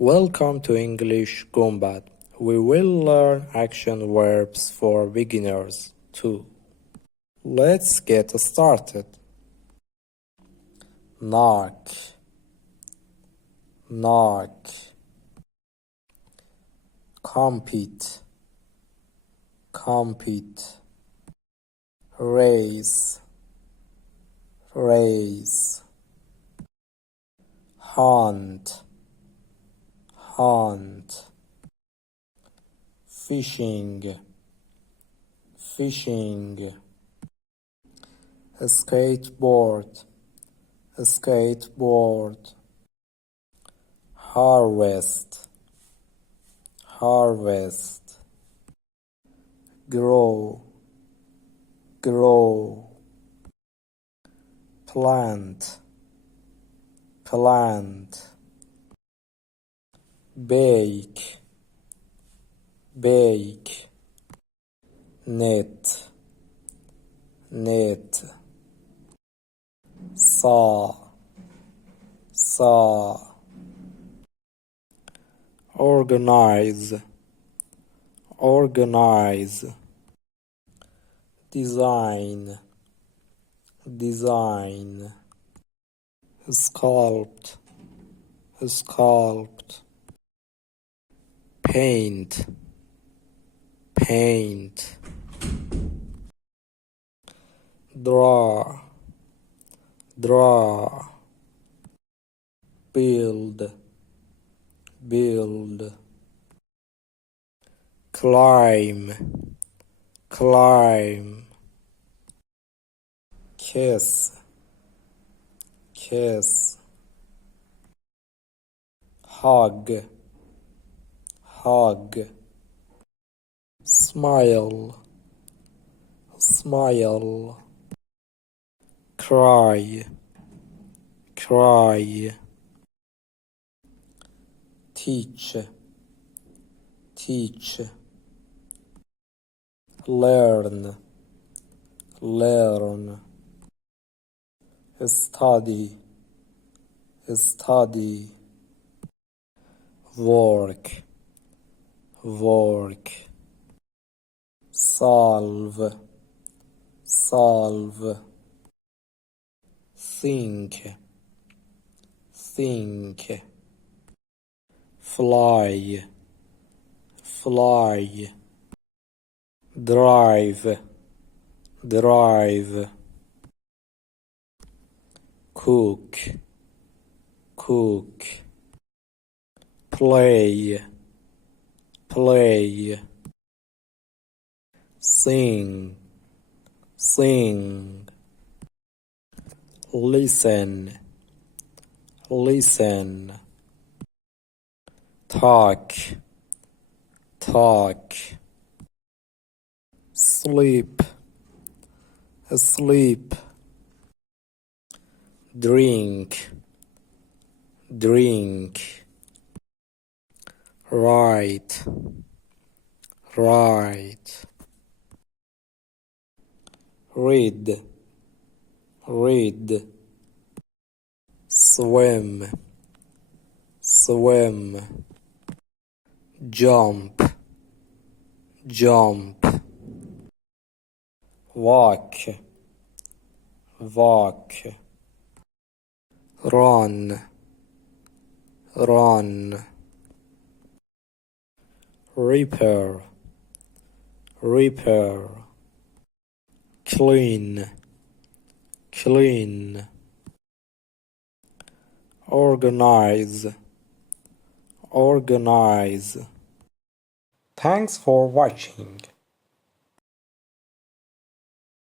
Welcome to English Combat. We will learn action verbs for beginners too. Let's get started. Knock, knock. Compete, compete. Race, race. Hunt, hunt. Fishing, fishing. Skateboard, skateboard. Harvest, harvest. Grow, grow. Plant, plant. Bake, bake. Net, net. Saw, saw. Organize, organize. Design, design. Sculpt, sculpt. Paint, paint. Draw, draw. Build, build. Climb, climb. Kiss, kiss. Hug, hug. Smile, smile. Cry, cry. Teach, teach. Learn, learn. Study, study. Work, work. Solve, solve. Think, think. Fly, fly. Drive, drive. Cook, cook. Play, play. Sing, sing. Listen, listen. Talk, talk. Sleep, sleep. Drink, drink. Write, write. Read, read. Swim, swim. Jump, jump. Walk, walk. Run, run. Repair, repair. Clean, clean. Organize, organize. Thanks for watching.